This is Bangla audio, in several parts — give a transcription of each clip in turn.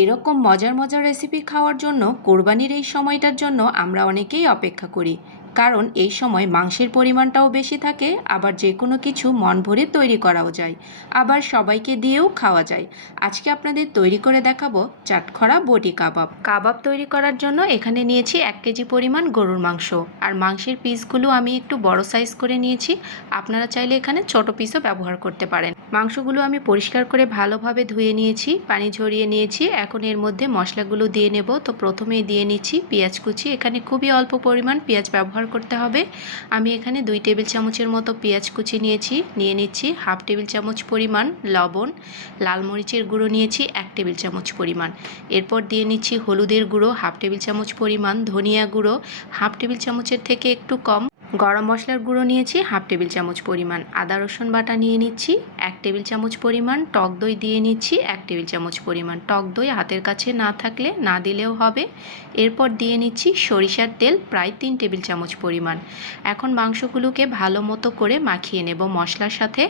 এরকম মজার মজার রেসিপি খাওয়ার জন্য কোরবানির এই সময়টার জন্য আমরা অনেকেই অপেক্ষা করি, কারণ এই সময় মাংসের পরিমাণটাও বেশি থাকে, আবার যে কোনো কিছু মন ভরে তৈরি করাও যায়, আবার সবাইকে দিয়েও খাওয়া যায়। আজকে আপনাদের তৈরি করে দেখাবো চাটখরা বটি কাবাব। কাবাব তৈরি করার জন্য এখানে নিয়েছি 1 কেজি পরিমাণ গরুর মাংস, আর মাংসের পিসগুলো আমি একটু বড় সাইজ করে নিয়েছি। আপনারা চাইলে এখানে ছোট পিসও ব্যবহার করতে পারেন। মাংসগুলো আমি পরিষ্কার করে ভালোভাবে ধুয়ে নিয়েছি, পানি ঝরিয়ে নিয়েছি। এখন এর মধ্যে মশলাগুলো দিয়ে নেব। তো প্রথমেই দিয়ে নিচ্ছি পেঁয়াজ কুচি। এখানে খুবই অল্প পরিমাণ পেঁয়াজ ব্যবহার করতে হবে। আমি এখানে 2 টেবিল চামচের মতো পেঁয়াজ কুচি নিয়েছি। নিয়ে নিচ্ছি 1/2 টেবিল চামচ পরিমাণ লবণ। লাল মরিচের গুঁড়ো নিয়েছি 1 টেবিল চামচ পরিমাণ। এরপর দিয়ে নিচ্ছি হলুদের গুঁড়ো 1/2 টেবিল চামচ পরিমাণ, ধনিয়া গুঁড়ো 1/2 টেবিল চামচের থেকে একটু কম, গরম মশলার গুঁড়ো নিয়েছি 1/2 টেবিল চামচ পরিমাণ, আদা রসুন বাটা নিয়ে নিচ্ছি 1 টেবিল চামচ পরিমাণ, টক দই দিয়ে নিচ্ছি 1 টেবিল চামচ পরিমাণ। টক দই হাতের কাছে না থাকলে না দিলেও হবে। এরপর দিয়ে নিচ্ছি সরিষার তেল প্রায় 3 টেবিল চামচ পরিমাণ। এখন মাংসগুলোকে ভালো মতো করে মাখিয়ে নেব মশলার সাথে।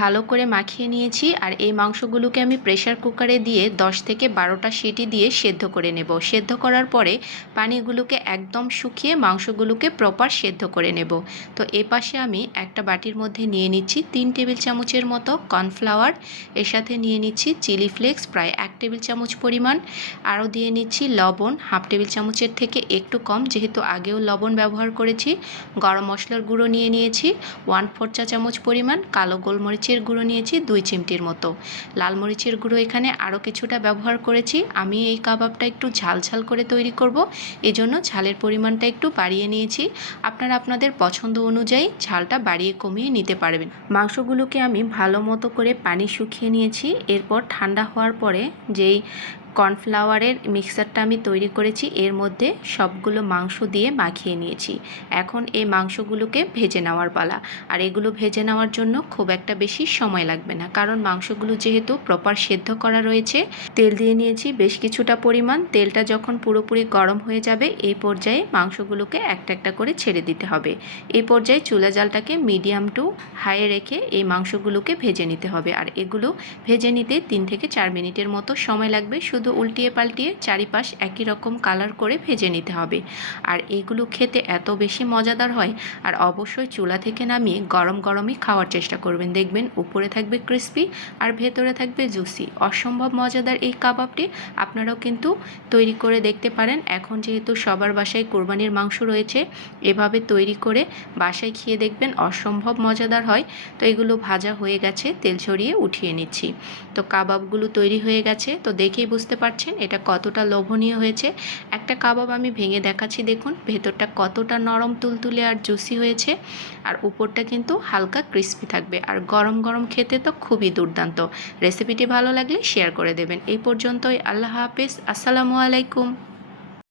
ভালো করে মাখিয়ে নিয়েছি, আর এই মাংসগুলোকে আমি প্রেসার কুকারে দিয়ে 10 থেকে 12টা সিটি দিয়ে সেদ্ধ করে নেব। সেদ্ধ করার পরে পানিগুলোকে একদম শুকিয়ে মাংসগুলোকে প্রপার সেদ্ধ করে নেব। তো এ পাশে আমি একটা বাটির মধ্যে নিয়ে নিচ্ছি 3 টেবিল চামচের মতো কর্নফ্লাওয়ার। এর সাথে নিয়ে নিচ্ছি চিলি ফ্লেক্স প্রায় 1 টেবিল চামচ পরিমাণ। আরও দিয়ে নিচ্ছি লবণ 1/2 টেবিল চামচের থেকে একটু কম, যেহেতু আগেও লবণ ব্যবহার করেছি। গরম মশলার গুঁড়ো নিয়ে নিয়েছি 1/4 চা চামচ পরিমাণ। কালো গোলমরিচের গুঁড়ো নিয়েছি 2 চিমটির মতো। লাল মরিচের গুঁড়ো এখানে আরও কিছুটা ব্যবহার করেছি। আমি এই কাবাবটা একটু ঝাল ঝাল করে তৈরি করব, এজন্য ঝালের পরিমাণটা একটু বাড়িয়ে নিয়েছি। আপনারা আপনাদের পছন্দ অনুযায়ী ঝালটা বাড়িয়ে কমিয়ে নিতে পারবেন। মাংসগুলোকে আমি ভালো মতো করে পানি শুকিয়ে নিয়েছি। এরপর ঠান্ডা হওয়ার পরে যেই কর্নফ্লাওয়ারের মিক্সচারটা আমি তৈরি করেছি এর মধ্যে সবগুলো মাংস দিয়ে মাখিয়ে নিয়েছি। এখন এই মাংসগুলোকে ভেজে নেওয়ার পালা। আর এগুলো ভেজে নেওয়ার জন্য খুব একটা বেশি সময় লাগবে না, কারণ মাংসগুলো যেহেতু প্রপার সেদ্ধ করা রয়েছে। তেল দিয়ে নিয়েছি বেশ কিছুটা পরিমাণ। তেলটা যখন পুরোপুরি গরম হয়ে যাবে এই পর্যায়ে মাংসগুলোকে একটা একটা করে ছেড়ে দিতে হবে। এই পর্যায়ে চুলা জালটাকে মিডিয়াম টু হাইয়ে রেখে এই মাংসগুলোকে ভেজে নিতে হবে। আর এগুলো ভেজে নিতে 3 থেকে 4 মিনিটের মতো সময় লাগবে। শুধু উল্টিয়ে পাল্টিয়ে চারিপাশ একই রকম কালার করে ভেজে নিতে হবে। আর এগুলো খেতে এত বেশি মজাদার হয়। আর অবশ্যই চুলা থেকে নামিয়ে গরম গরমই খাওয়ার চেষ্টা করবেন। দেখবেন উপরে থাকবে ক্রিস্পি আর ভেতরে থাকবে জুসি। অসম্ভব মজাদার এই কাবাবটি আপনারাও কিন্তু তৈরি করে দেখতে পারেন। এখন যেহেতু সবার বাসায় কোরবানির মাংস রয়েছে, এভাবে তৈরি করে বাসায় খেয়ে দেখবেন অসম্ভব মজাদার হয়। তো এগুলো ভাজা হয়ে গেছে, তেল ছড়িয়ে উঠিয়ে নিচ্ছি। তো কাবাবগুলো তৈরি হয়ে গেছে। তো দেখেই বুঝতে পারছেন এটা কতটা লোভনীয় হয়েছে। একটা কাবাব আমি ভেঙে দেখাচ্ছি, দেখুন ভেতরটা কতটা নরম তুলতুলে আর জুসি হয়েছে, আর উপরটা কিন্তু হালকা ক্রিস্পি থাকবে। আর গরম গরম খেতে তো খুবই দুর্দান্ত। রেসিপিটি ভালো লাগলে শেয়ার করে দেবেন। এই পর্যন্তই। আল্লাহ হাফেজ। আসসালামু আলাইকুম।